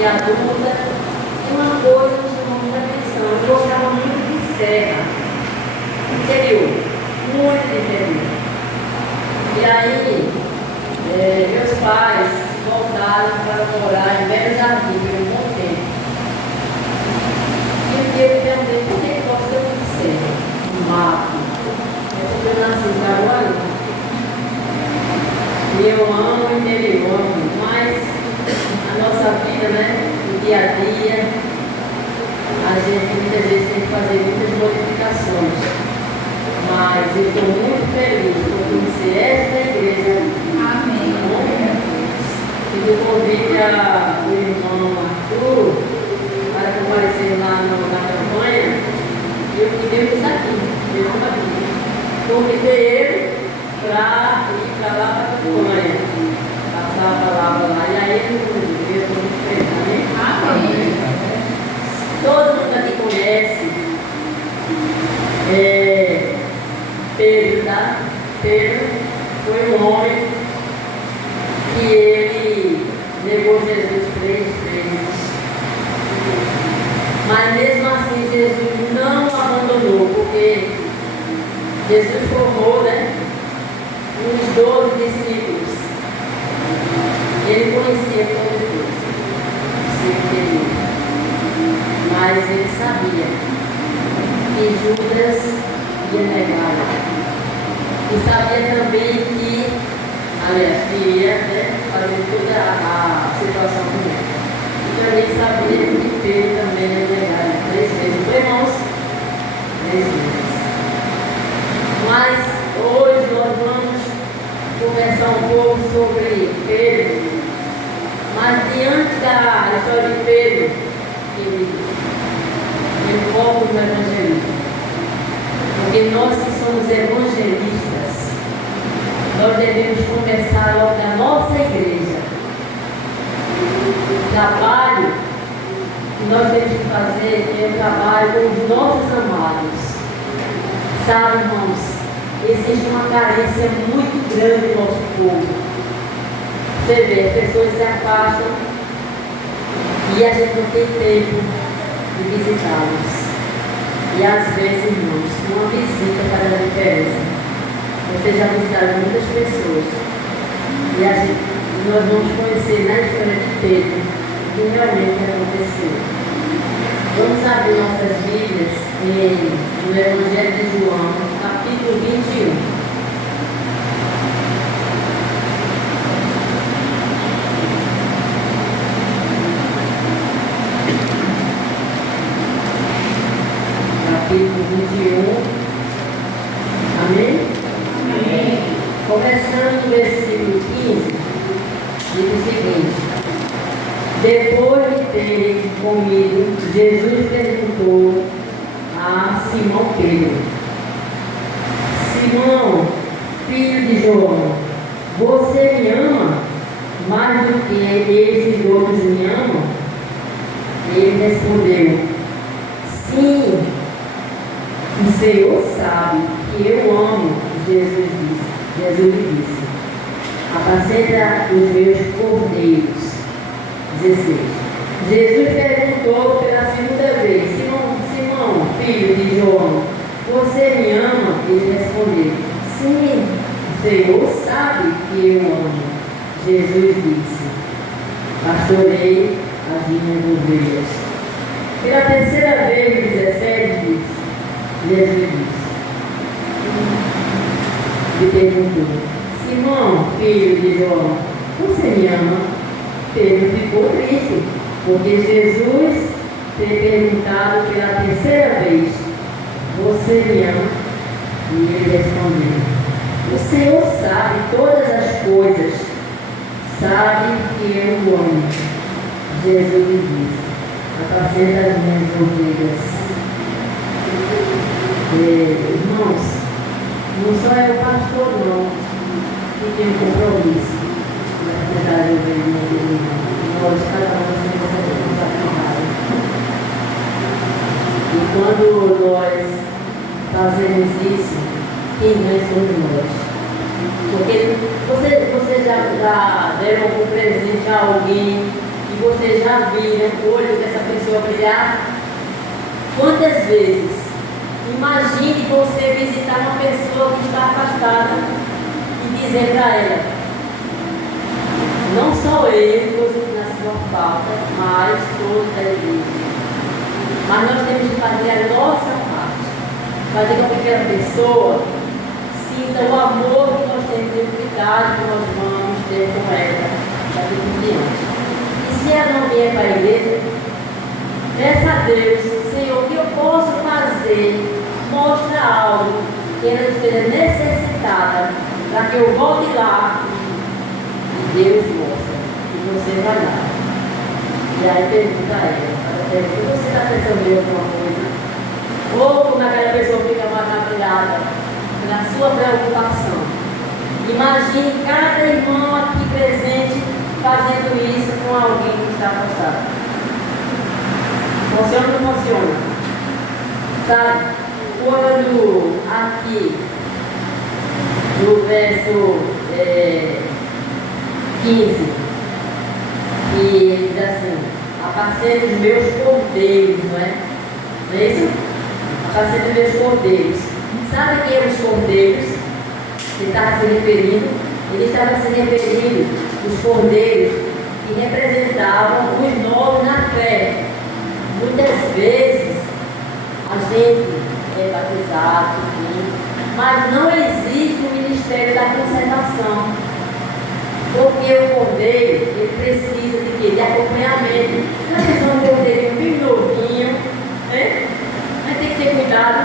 e adulta, e uma coisa me chamou muita atenção. Eu gostava muito de serra, interior, muito de interior. E aí, meus pais voltaram para morar em Belo Jardim por um bom tempo. E um dia eu me perguntei por que gosta muito de serra, no mato. Eu nasci em Caruaru. E eu amo o interior, mas a nossa vida, né, o dia a dia, a gente muitas vezes tem que fazer muitas modificações. Mas eu estou muito feliz por conhecer esta igreja. Amém. E eu convido o irmão Arthur para comparecer lá na campanha. E eu pedimos aqui, convidei ele para ir para lá para a campanha, passar a palavra lá. E aí ele eu estou muito feliz. Amém. Todo mundo aqui conhece Pedro, tá? Pedro foi um homem que ele negou Jesus 3 vezes. Mas mesmo assim Jesus não o abandonou, porque Jesus formou, né, uns 12 discípulos. Ele conhecia todos eles, mas ele sabia que Judas ia negar. E sabia também que, aliás, que ia, né, fazer toda a situação com ele. E também sabia que Pedro também ia negar 3 vezes. Foi, irmãos? 3 vezes. Mas hoje nós vamos conversar um pouco sobre Pedro. Mas diante da história de Pedro, eu foco no evangelismo. Porque nós que somos evangelistas, nós devemos começar logo da nossa igreja. O trabalho que nós temos que fazer é o trabalho com os nossos amados. Sabe, irmãos, existe uma carência muito grande no nosso povo. Você vê, as pessoas se afastam e a gente não tem tempo de visitá-los. E às vezes, irmãos, uma visita faz a diferença. Vocês já visitaram muitas pessoas. E nós vamos conhecer na história de Pedro o que realmente aconteceu. Vamos abrir nossas Bíblias no Evangelho de João, capítulo 21. Capítulo 21. Amém? Amém. Começando no versículo 15, diz o seguinte: depois de terem comido, Jesus perguntou a Simão Pedro: Simão, filho de João, você me ama mais do que esses outros me amam? Ele respondeu: sim, o Senhor sabe que eu amo. Jesus lhe disse: apacenta os meus cordeiros. 16. Jesus perguntou pela segunda vez: Simão, filho de João, você me ama? Ele respondeu: sim, o Senhor sabe que eu amo. Jesus disse: pastorei as minhas ovelhas. Pela terceira vez, 17, diz, Jesus disse, e perguntou: Simão, filho de João, você me ama? Pedro ficou triste, porque Jesus ter perguntado pela terceira vez: você me ama? E ele respondeu: o Senhor sabe todas as coisas, sabe que eu o amo. Jesus lhe disse: apacenta as minhas ovelhas. Irmãos, não só é o pastor não que tem um compromisso de apacentar as ovelhas. Nós, cada um tem essa responsabilidade. E quando nós fazemos isso, quem ganha somos nós. Porque você já deram algum presente a alguém e você já viram o olho dessa pessoa brilhar? Quantas vezes? Imagine você visitar uma pessoa que está afastada e dizer para ela: não só eu vou sentir na sua falta, mas toda a igreja. Mas nós temos que fazer a nossa parte, fazer com que aquela pessoa sinta o amor que nós temos e o cuidado que nós vamos ter com ela daqui por diante. E se ela não vier para a igreja, peça a Deus: Senhor, o que eu posso fazer? Mostra algo que ela esteja necessitada para que eu volte lá. E Deus mostra. E você vai lá. E aí pergunta a ela: você está pensando em alguma coisa? Ou como aquela pessoa fica maravilhada na sua preocupação. Imagine cada irmão aqui presente fazendo isso com alguém que está afastado. Funciona ou não funciona? Sabe? Quando aqui no verso 15, que diz assim: apacenta os meus cordeiros, não é? Não é isso? Apacenta os meus cordeiros. Sabe quem eram os cordeiros que estava se referindo? Ele estava se referindo aos cordeiros que representavam os novos na fé. Muitas vezes a gente é batizado, mas não existe o ministério da conservação. Porque o cordeiro, ele precisa de quê? De acompanhamento. Não é só um cordeiro bem novinho, né? Mas tem que ter cuidado.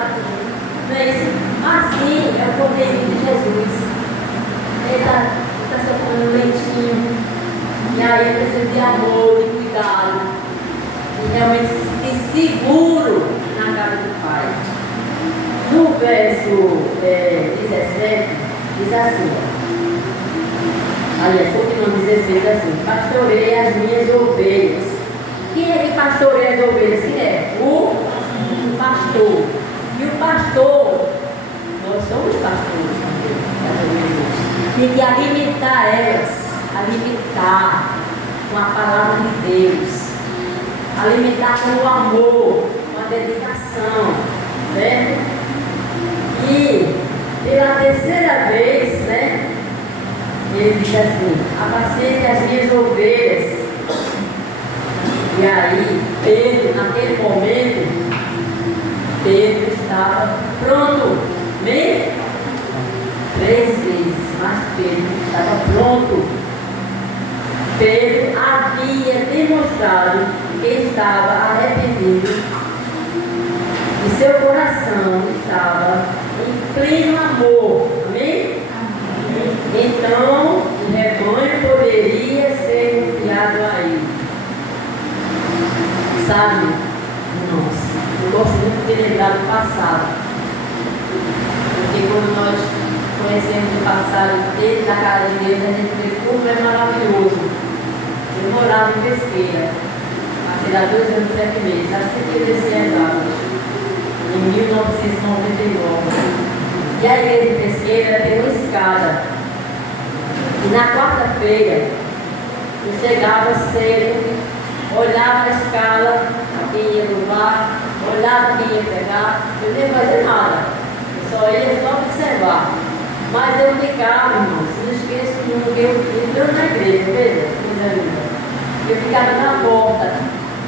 Não é isso? Assim é o cordeirinho de Jesus. Ele está se comendo leitinho. E aí ele precisa de amor, de cuidado. E realmente se sentir seguro na casa do Pai. No verso 17, diz assim: aliás, continuando 16, assim: pastorei as minhas ovelhas. Quem é que pastoreia as ovelhas? Quem é? O pastor. E o pastor, nós somos pastores também. Tem que alimentar elas, alimentar com a palavra de Deus, alimentar com o amor, com a dedicação, certo? E pela terceira vez, né? Ele diz assim: apacente as minhas ovelhas. E aí, Pedro, naquele momento, Pedro estava pronto. Amém? 3 vezes, mas Pedro estava pronto. Pedro havia demonstrado que estava arrependido e seu coração estava em pleno amor. Amém? Então, o rebanho poderia ser confiado a ele. Sabe, nossa, eu gosto muito de lembrar do passado. Porque quando nós conhecemos o passado dentro da casa de Deus, a gente vê como é maravilhoso. Eu morava em Pesqueira, há 2 anos e 7 meses, assim que eu desci as águas, em 1999. E a igreja de Pesqueira tem uma escada. E na quarta-feira, eu chegava cedo, olhava a escala, quem ia louvar, olhava quem ia pegar, eu nem fazia nada, eu só ia observar. Mas eu ficava, irmãos, não esqueço nunca, eu entrando na igreja, veja, coisa linda. Eu ficava na porta,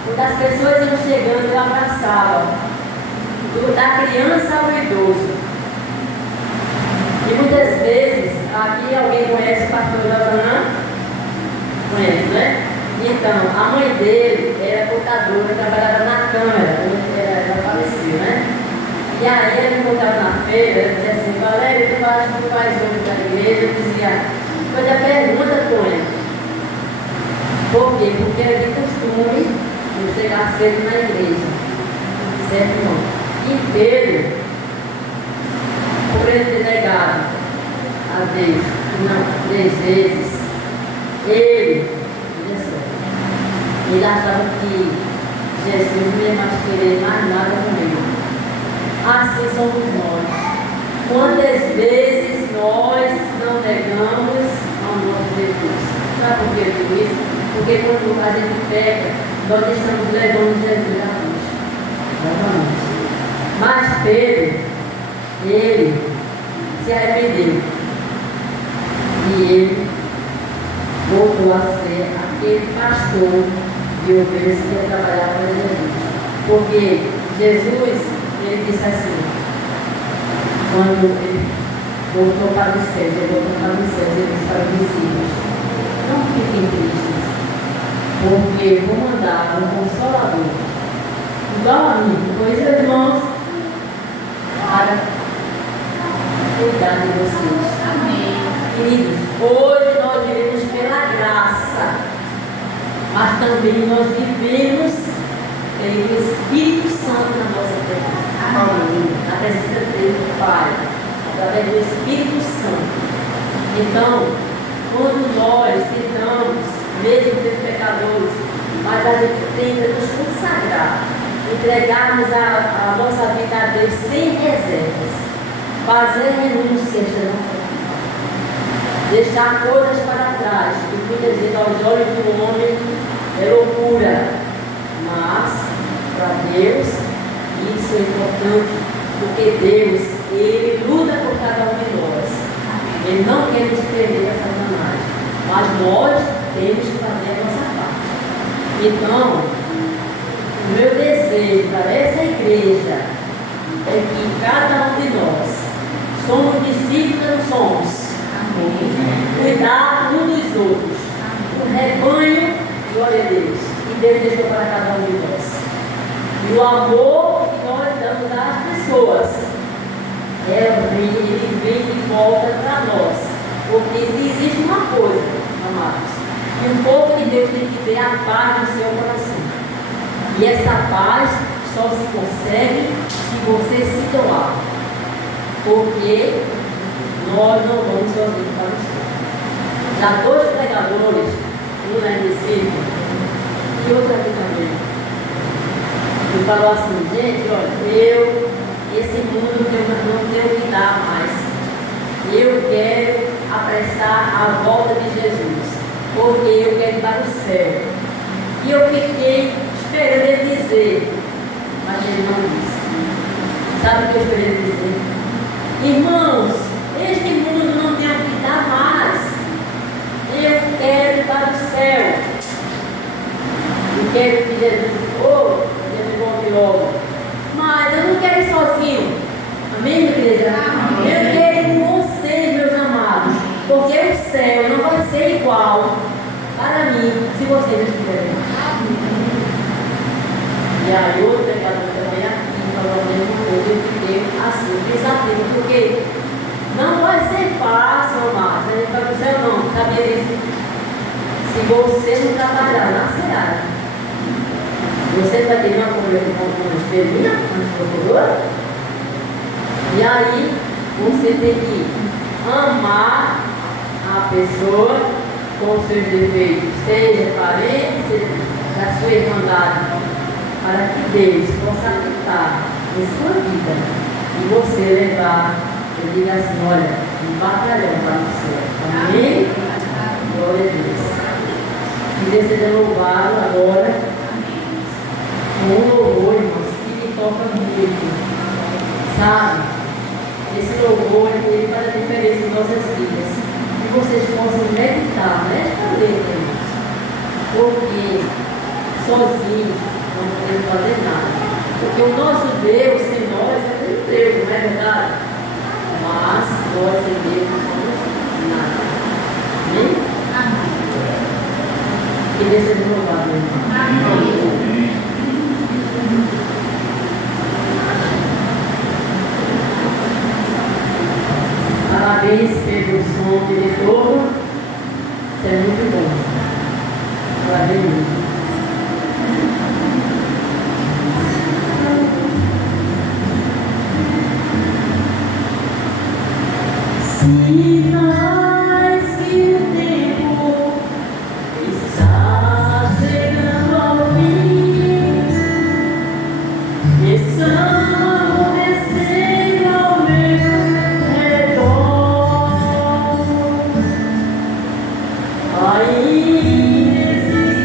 quando as pessoas iam chegando, eu abraçava, da criança ao idoso. E muitas vezes, aqui alguém conhece o pastor Abraão? Conhece, né? Então, a mãe dele era contadora, trabalhava na Câmara, ela faleceu, né? E aí ela me contava na feira, ela dizia assim: Valéria, tu faz hoje para a igreja? Eu dizia: foi a pergunta, Tônia. Por quê? Porque era de costume eu chegar cedo na igreja. Certo, irmão? E Pedro, por ele ter negado a Deus, não, 3 vezes, ele achava que Jesus não ia mais querer mais nada comigo. Assim somos nós. Quantas vezes nós não negamos ao nosso Jesus? Sabe por que eu digo isso? Porque quando a gente peca, nós estamos levando Jesus à cruz. Novamente. Mas Pedro, ele se arrependeu. E ele voltou a ser aquele pastor de ovelhas que ia trabalhar para Jesus. Porque Jesus, ele disse assim, quando ele voltou para os céus, ele disse para os discípulos, não fiquem tristes, porque vou mandar um consolador, igual a mim, pois irmãos, para cuidar de vocês. Amém. Queridos, hoje nós vivemos pela graça, mas também nós vivemos pelo Espírito Santo na nossa presença. Amém. Na presença do Pai, através do Espírito Santo. Então, quando nós tentamos, mesmo sendo pecadores, mas a gente tenta nos consagrar, entregarmos a nossa vida a Deus sem reservas, fazer renúncias da nossa vida, deixar coisas para trás, que muitas vezes aos olhos do homem é loucura, mas para Deus isso é importante, porque Deus, Ele luta por cada um de nós. Ele não quer nos perder a Satanás, mas nós temos que fazer a nossa parte. Então, o meu desejo para essa igreja é que cada um de nós somos discípulos, não somos. Amém. Cuidar uns dos outros. O rebanho, glória a Deus. E Deus deixou para cada um de nós. E o amor que nós damos às pessoas, ele vem de volta para nós. Porque se existe uma coisa, amados, que um povo de Deus tem que ter a paz no seu coração. E essa paz só se consegue se você se doar. Porque nós não vamos sozinhos para o céu. Já 2 pregadores, um lá em Recife e outro aqui também, ele falou assim, gente, olha, esse mundo não tenho que dar mais. Eu quero apressar a volta de Jesus, porque eu quero ir para o céu. E eu fiquei esperando ele dizer, mas ele não disse. Sabe o que eu esperei ele dizer? Irmãos, este mundo não tem o que dar mais. Eu quero ir para o céu. Eu quero que Jesus volte logo. Mas eu não quero ir sozinho. Amém, minha igreja? Amém. Eu quero ir com vocês, meus amados. Porque o céu não vai ser igual para mim se vocês estiverem. E aí outro pecador também aqui falou a mesma coisa. Eu fiquei assim, desafio, porque não vai ser fácil, amados. A gente vai para o céu, não. Sabia disso? Se você não trabalhar na seara, você vai ter uma conversa com uma estrelinha, uma procurora, e aí você tem que amar a pessoa com seus defeitos, seja parente, seja da sua irmandade, para que Deus possa habitar em sua vida e você levar, eu digo assim, olha, um batalhão para o céu. Amém? Glória a Deus. Que Deus seja louvado agora. Com um louvor, irmãos, que me toca muito, sabe? Esse louvor, ele faz a diferença em nossas vidas. Que vocês possam meditar nesta letra, irmãos. Porque sozinhos não podemos fazer nada. Porque o nosso Deus, sem nós, é um Deus, não é verdade? Mas nós, sem Deus, não somos nada. Amém? Amém. Que Deus seja louvado, irmão. Amém. Parabéns pelo som de retorno. Isso é muito bom. Parabéns mesmo. Se faz que o tempo está chegando ao fim, estão acontecendo ao meu redor, ainda existe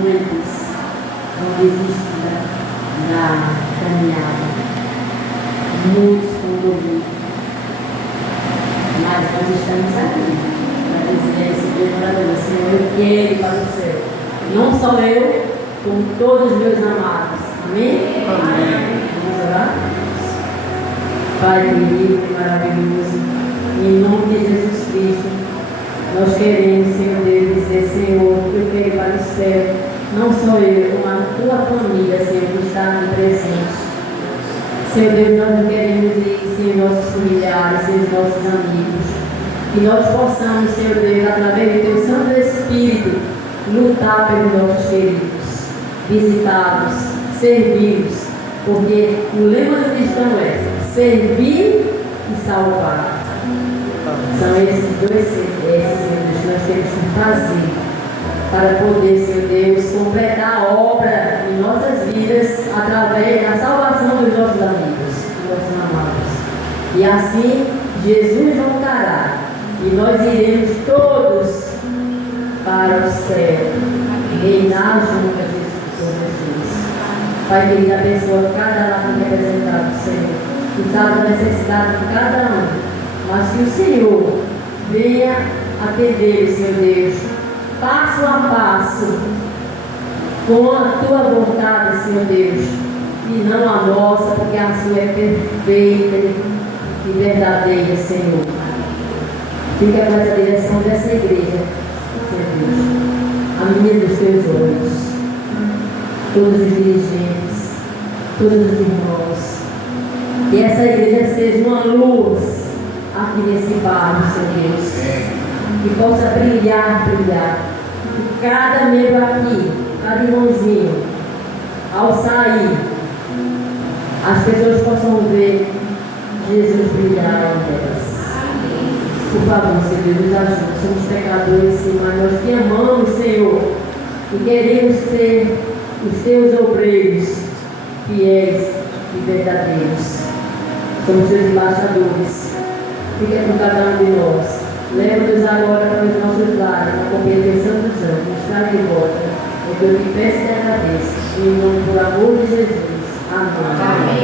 muitos vão desistir da caminhada. Muitos vão morrer. Mas nós estamos aqui para dizer esse preparador, Senhor, eu quero ir para o céu. Não só eu, como todos os meus amados. Amém? Amém. Vamos orar? Pai querido e maravilhoso, em nome de Jesus Cristo, nós queremos, Senhor Deus, dizer, Senhor, eu quero ir para o céu. Não só eu, como a tua família, Senhor, que está aqui presente. Senhor Deus, nós não queremos ir, Senhor, nossos familiares, Senhor, nossos amigos. Que nós possamos, Senhor Deus, através do teu Santo Espírito, lutar pelos nossos queridos, visitá-los, servi-los. Porque o lema do cristão é servir e salvar. São esses dois serviços que nós temos que fazer para poder, Senhor Deus, completar a obra em nossas vidas através da salvação dos nossos amigos, dos nossos amados. E assim Jesus voltará e nós iremos todos para o céu, reinar junto a Jesus. Pai querido, abençoa cada lado representado, Senhor, e cada necessidade de cada um, mas que o Senhor venha atender, Senhor Deus, passo a passo, com a tua vontade, Senhor Deus, e não a nossa, porque a sua é perfeita e verdadeira, Senhor. Fica com essa direção dessa igreja, Senhor Deus, a menina dos teus olhos, todos os dirigentes, todos os irmãos, que essa igreja seja uma luz aqui nesse bairro, Senhor Deus, que possa brilhar, que cada membro aqui, cada irmãozinho, ao sair, as pessoas possam ver Jesus brilhar em elas. Por favor, Senhor Deus, nos ajude. Somos pecadores, Senhor, mas nós te amamos, Senhor, e queremos ser os teus obreiros fiéis e verdadeiros. Somos teus embaixadores. Fica com cada um de nós. Leva-nos agora para os nossos lares, na companhia dos santos anjos. Nos traz de volta. É que eu te peço e te agradeço. Em nome do amor de Jesus. Amém.